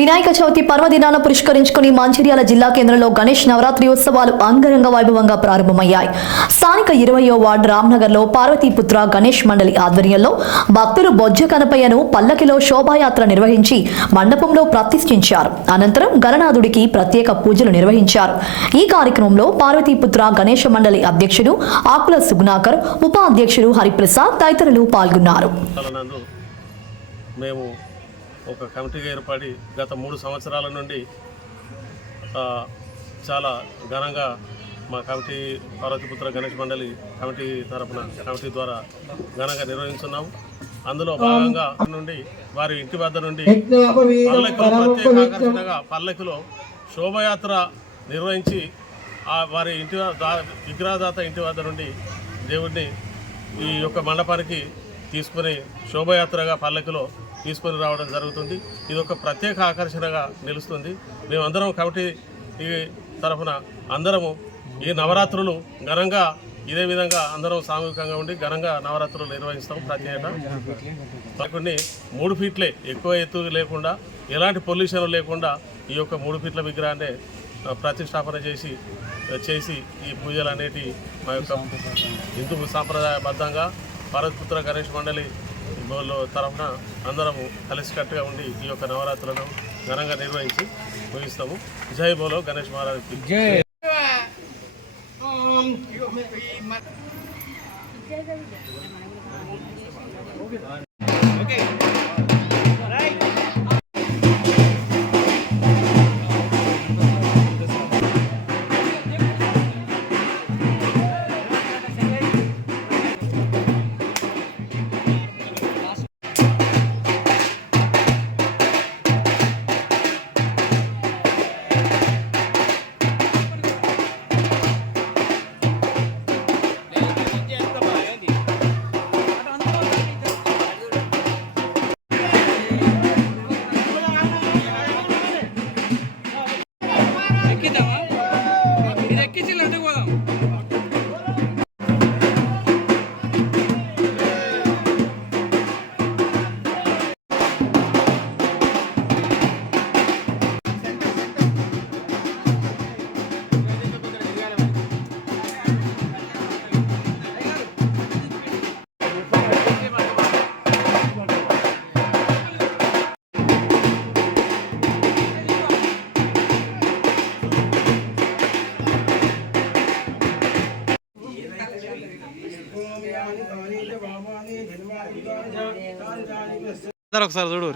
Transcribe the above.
వినాయక చవితి పర్వదినాలను పురస్కరించుకుని మంచిర్యాల జిల్లా కేంద్రంలో గణేష్ నవరాత్రి ఉత్సవాలు అంగరంగ వైభవంగా ప్రారంభమయ్యాయి. స్థానిక 20వ వార్డు రామ్నగర్లో పార్వతీపుత్ర గణేష్ మండలి ఆధ్వర్యంలో భక్తులు బొజ్జ కనపయ్యను పల్లకిలో శోభాయాత్ర నిర్వహించి మండపంలో ప్రతిష్ఠించారు. అనంతరం గణనాథుడికి ప్రత్యేక పూజలు నిర్వహించారు. ఈ కార్యక్రమంలో పార్వతీపుత్ర గణేష మండలి అధ్యక్షుడు ఆకుల సుగుణాకర్, ఉపాధ్యక్షుడు హరిప్రసాద్ తదితరులు పాల్గొన్నారు. మేము ఒక కమిటీగా ఏర్పడి గత 3 సంవత్సరాల నుండి చాలా ఘనంగా మా కమిటీ పార్వతీపుత్ర గణేష్ మండలి కమిటీ తరఫున కమిటీ ద్వారా ఘనంగా నిర్వహిస్తున్నాము. అందులో భాగంగా నుండి వారి ఇంటి వద్ద నుండి పల్లెకులో ప్రత్యేక ఆకర్షణగా పల్లెకులో శోభయాత్ర నిర్వహించి వారి ఇంటి విగ్రహదాత ఇంటి వద్ద నుండి దేవుడిని ఈ యొక్క మండపానికి తీసుకుని శోభయాత్రగా పల్లెకులో తీసుకొని రావడం జరుగుతుంది. ఇది ఒక ప్రత్యేక ఆకర్షణగా నిలుస్తుంది. మేమందరం కమిటీ తరఫున అందరము ఈ నవరాత్రులు ఘనంగా ఇదే విధంగా అందరం సామూహికంగా ఉండి ఘనంగా నవరాత్రులు నిర్వహిస్తాం. ప్రతి ఏటా కొన్ని 3 ఫీట్లే, ఎక్కువ ఎత్తు లేకుండా, ఎలాంటి పొల్యూషన్ లేకుండా ఈ యొక్క 3 ఫీట్ల విగ్రహాన్ని ప్రతిష్టాపన చేసి ఈ పూజలు అనేటి మా యొక్క హిందూ సాంప్రదాయబద్ధంగా పార్వతీపుత్ర గణేష్ మండలి తరఫున అందరము కలిసికట్టుగా ఉండి ఈ యొక్క నవరాత్రులను ఘనంగా నిర్వహించి ముగిస్తాము. జై బోలో గణేష్ మహారాజ్కి జై. ఒకసారి చూడు.